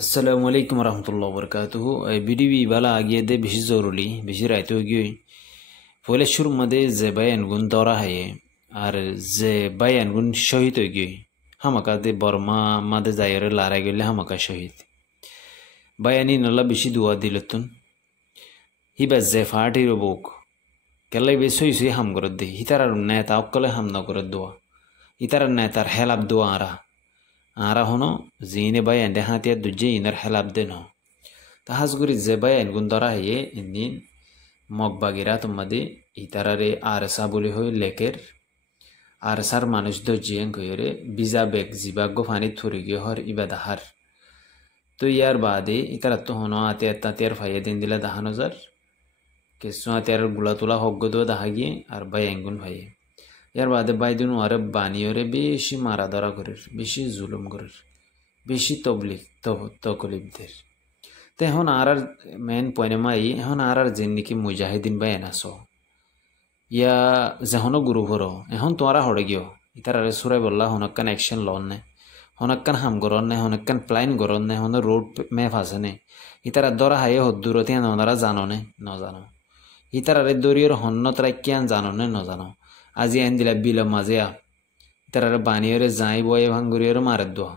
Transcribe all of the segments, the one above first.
আসসালামু আলাইকুম রহমতুল্লাহ বরকাতুহু বিডিবি বালা আগিয়ে দে বেশি জরুরি বেশি রাইতে গিয়ে ফলে শুর মধ্যে যে বায়ান গুণ দরা হায়ে আর যে বায়ান গুণ শহীদ হয়ে গিয়ে হামাকা দে বর্মা মাদে যাইরে লড়াই গেলে হামাকা শহীদ বায়ানি নলা বেশি দোয়া দিলতুন হিবা যে ফাটির বুক কেলাই বে সই সই হাম করে দে হিতার নেতা অকলে হাম ন করে দোয়া হিতার নেতার হেলাপ দোয়া আরা হনো জিনে bayan de hatia duje inar helap den ho tahas guri je bayan gundara ye inin mok bagira tomade itarare arsa boli hoy leker arsar manush do jien koyre biza bek zibago fani thuri ge hor ibada har to yar bade itara to hono ate atter faye din dila 10000 kesu ater gulatula hoggo do dahagi ar bayan gun faye ইয়ার বাদে বাইদিন আরে বানিয়রে বেশি মারা ধরা করির বেশি জুলুম করির বেশি তবলিক তকলিফদের তো এখন আর মেন পয়নামাই এখন আর জিন্দিকি মুজাহিদিন বাই এনাসো ইয়া যেহনো গুরু হরো এখন তোমরা হড়ে গিও ইতার আরে সুরাই বললা হনক্কান অ্যাকশন লন নে হনক্কান হাম গরন নে হনক্কান প্ল্যান গরন নে হন রোড ম্যাপ আছে নে ইতার দরা হাইয়ে হদ্দুরতি ওনারা জানো নে ন জানো ইতার আরে দরিয়র হন্নত রাখিয়ান জানো নে ন জানো আজি এন দিলা বিল মাজেয়া তার বানিয়রে যাই বয়ে ভাঙ্গুরিয়র মারে দোয়া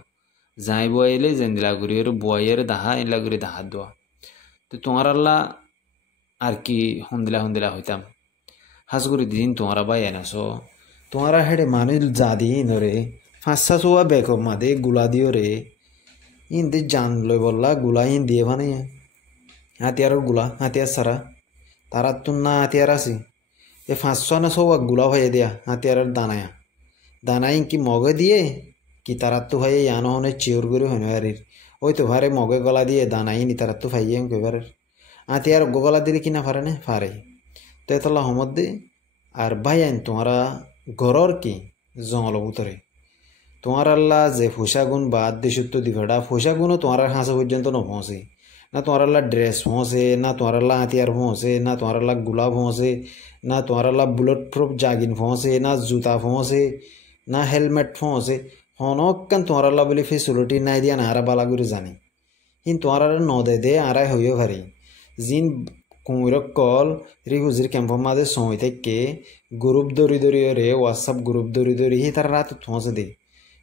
যাই বয়েলে জেন্দিলা গুরিয়র বয়ের দাহা এলা গুরি দাহা দোয়া তো তোমার আল্লাহ আর কি হুন্দিলা হইতাম হাসগুরি দিন তোমারা বাই এনাসো তোমারা হেডে মানুষ জাদি নরে ফাঁসা সোয়া বেক মাদে গুলা দিও রে ইন্দি জান লই বললা গুলা ইন দিয়ে ভানে হাতিয়ার গুলা হাতিয়ার সারা তারা তো না হাতিয়ার আছে এ 500 না সব গুলা হয়ে দেয়া হাতিয়ার দানাই কি মগে দিয়ে কি তারা তো ভাই ইয়ানো হনে চিওর করে হনে আরির ওই তো ভারে মগে গলা দিয়ে দানাই নি তারা তো ভাইয়ে কইবার হাতিয়ার গলা দিলে কি না পারে না পারে তো এতলা হমদ্দে আর ভাইয়ান তোমারা গরর কি জঙ্গল উতরে তোমার আল্লাহ যে ফুসাগুন বাদ দেশুত্ব দিভাড়া ফুসাগুনও তোমার হাঁসা পর্যন্ত ন পৌঁছে না তোমার আল্লাহ ড্রেস পৌঁছে না তোমার আল্লাহ হাতিয়ার পৌঁছে না তোমার আল্লাহ গুলা পৌঁছে না তোমার আল্লাহ বুলেট প্রুফ জাগিন পৌঁছে না জুতা পৌঁছে না হেলমেট পৌঁছে হনকান তোমার আল্লাহ বলে ফেসিলিটি নাই দিয়া না আরা বালা করে জানি কিন্তু তোমার নদে দে আরাই হইও ভারি জিন কুমির কল রিহুজির ক্যাম্পর মাঝে সময় থেকে গ্রুপ দরি রে হোয়াটসঅ্যাপ গ্রুপ দরি হি তারা রাত পৌঁছে দে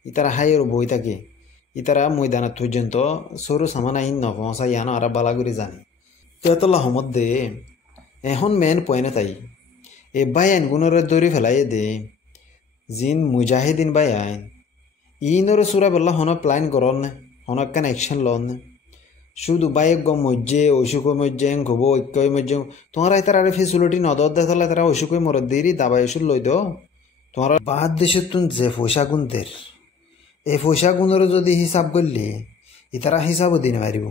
ইতারা হাইয়ের বই থাকে ইতারা ময়দানত পর্যন্ত সরু সামান আইন ন পৌঁছা ইয়ানো আরা বালা করে জানি তেতলা হমদ্দে এখন মেন পয়েন্ট তাই এ বায়ান গুণরে দৌড়ি ফেলাই দে জিন মুজাহিদিন বায়ান ইনরে সুরা বললা হন প্ল্যান করন না হনকান অ্যাকশন লন না শুধু বাইক গম মজ্জে অসুখ মজ্জে হবো ঐক্যই মজ্জে তোমার তার আরে ফেসিলিটি নদর দেখলে তারা অসুখ মরদ দেরি দাবাই ওষুধ লই দো তোমার বাদ দেশের তুন যে পয়সা গুণদের এই পয়সা গুণের যদি হিসাব করলে ইতারা হিসাবও দিন পারিব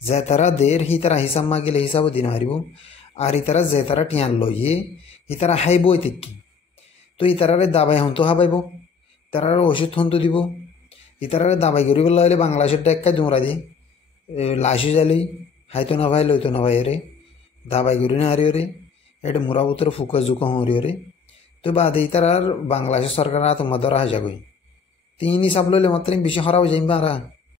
যে তারা দের হি তারা হিসাব মাগিলে হিসাবও দিন পারিব আর ইতারা যে তারা টিয়ান লইয়ে ইতারা হাইব কি তো ইতারারে দাবাই হন্তু হাবাইব তারার ওষুধ হন্তু দিব ইতারারে দাবাই করি বললে হলে বাংলাদেশের ডেক্কায় দুমরা দি লাশি জালি হাইতো না ভাই লইতো না ভাই রে দাবাই করি না হারিও রে এটা মুরাবতর ফুকা জুকা হরিও রে তো বাদে ইতারার বাংলাদেশের সরকার তোমার ধরা হাজা কই তিন হিসাব লইলে মাত্র বেশি হরাও যাইবা আরা